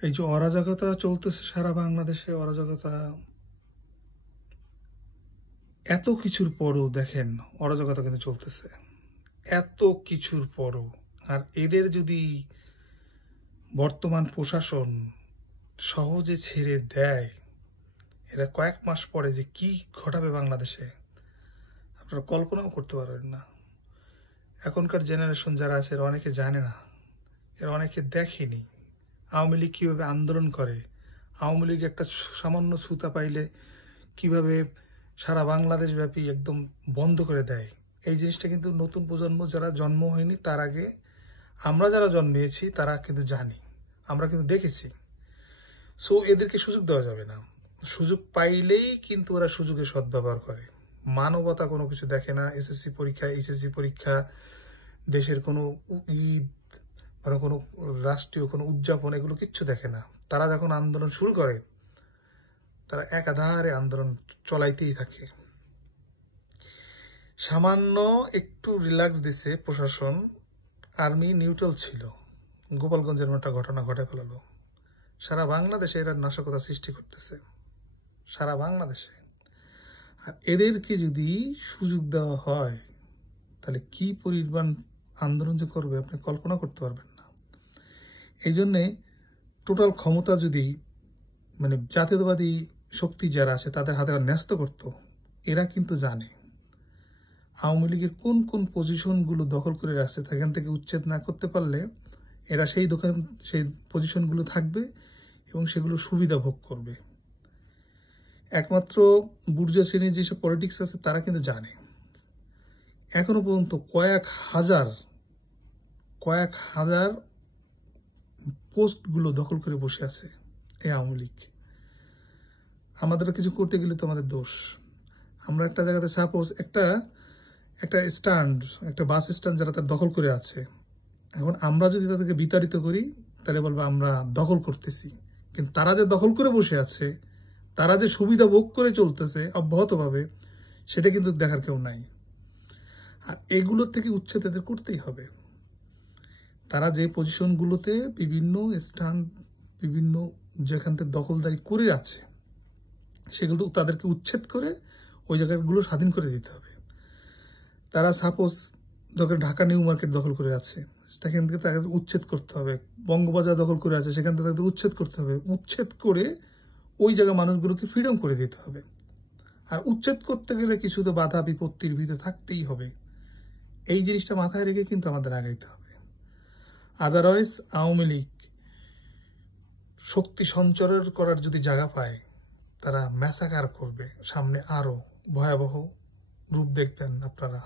এই যে অরাজকতা চলতেছে সারা বাংলাদেশে, অরাজকতা এত কিছুর পরও দেখেন, অরাজকতা কিন্তু চলতেছে এত কিছুর পরও। আর এদের যদি বর্তমান প্রশাসন সহজে ছেড়ে দেয়, এরা কয়েক মাস পরে যে কি ঘটাবে বাংলাদেশে আপনারা কল্পনাও করতে পারবেন না। এখনকার জেনারেশন যারা আছে এরা অনেকে জানে না, এরা অনেকে দেখেনি আওয়ামী লীগ কীভাবে আন্দোলন করে, আওয়ামী লীগ একটা সামান্য ছুতা পাইলে কিভাবে সারা বাংলাদেশ ব্যাপী একদম বন্ধ করে দেয়। এই জিনিসটা কিন্তু নতুন প্রজন্ম যারা জন্ম হয়নি তার আগে আমরা যারা জন্মেছি তারা কিন্তু জানি, আমরা কিন্তু দেখেছি। সো এদেরকে সুযোগ দেওয়া যাবে না। সুযোগ পাইলেই কিন্তু ওরা সুযোগের সদ্ব্যবহার করে, মানবতা কোনো কিছু দেখে না। এসএসসি পরীক্ষা, এইচএসসি পরীক্ষা, দেশের কোনো ঈদ মানে কোনো রাষ্ট্রীয় কোনো উদযাপন, এগুলো কিচ্ছু দেখে না। তারা যখন আন্দোলন শুরু করে তারা একাধারে আন্দোলন চলাইতেই থাকে। সামান্য একটু রিল্যাক্স দিছে প্রশাসন, আর্মি নিউট্রাল ছিল, গোপালগঞ্জের একটা ঘটনা ঘটে ফেলালো। সারা বাংলাদেশে এরা নাশকতা সৃষ্টি করতেছে, সারা বাংলাদেশে। আর এদেরকে যদি সুযোগ দেওয়া হয় তাহলে কি পরিমাণ আন্দোলন যে করবে আপনি কল্পনা করতে পারবেন না। এই জন্যে টোটাল ক্ষমতা যদি মানে জাতীয়তাবাদী শক্তি যারা আছে তাদের হাতে ন্যস্ত করতো, এরা কিন্তু জানে আওয়ামী লীগের কোন কোন পজিশনগুলো দখল করে রাখছে, সেখান থেকে উচ্ছেদ না করতে পারলে এরা সেই পজিশনগুলো থাকবে এবং সেগুলো সুবিধা ভোগ করবে। একমাত্র বুর্জোয়া শ্রেণীর যেসব পলিটিক্স আছে তারা কিন্তু জানে। এখনো পর্যন্ত কয়েক হাজার পোস্টগুলো দখল করে বসে আছে এই আওয়ামী লীগ। আমাদের কিছু করতে গেলে তো আমাদের দোষ। আমরা একটা জায়গাতে সাপোজ একটা স্ট্যান্ড, একটা বাস স্ট্যান্ড যারা তার দখল করে আছে, এখন আমরা যদি তাদেরকে বিতাড়িত করি তাহলে বলবো আমরা দখল করতেছি। কিন্তু তারা যে দখল করে বসে আছে, তারা যে সুবিধা ভোগ করে চলতেছে অব্যাহতভাবে, সেটা কিন্তু দেখার কেউ নাই। আর এগুলোর থেকে উচ্ছেদ এদের করতেই হবে। তারা যে পজিশনগুলোতে বিভিন্ন স্ট্যান্ড বিভিন্ন যেখান থেকে দখলদারি করে আছে সেগুলো তাদেরকে উচ্ছেদ করে ওই জায়গাগুলো স্বাধীন করে দিতে হবে। তারা সাপোজ ঢাকা নিউ মার্কেট দখল করে আছে, সেখান থেকে তাদের উচ্ছেদ করতে হবে। বঙ্গবাজার দখল করে আছে, সেখান থেকে তাদের উচ্ছেদ করতে হবে। উচ্ছেদ করে ওই জায়গার মানুষগুলোকে ফ্রিডম করে দিতে হবে। আর উচ্ছেদ করতে গেলে কিছু তো বাধা বিপত্তির ভিতরে থাকতেই হবে। এই জিনিসটা মাথায় রেখে কিন্তু আমাদের আগাইতে হবে। আদারওয়াইজ আওয়ামী লীগ শক্তি সঞ্চার করার যদি জায়গা পায় তারা ম্যাসাকার করবে। সামনে আরো ভয়াবহ রূপ দেখবেন আপনারা।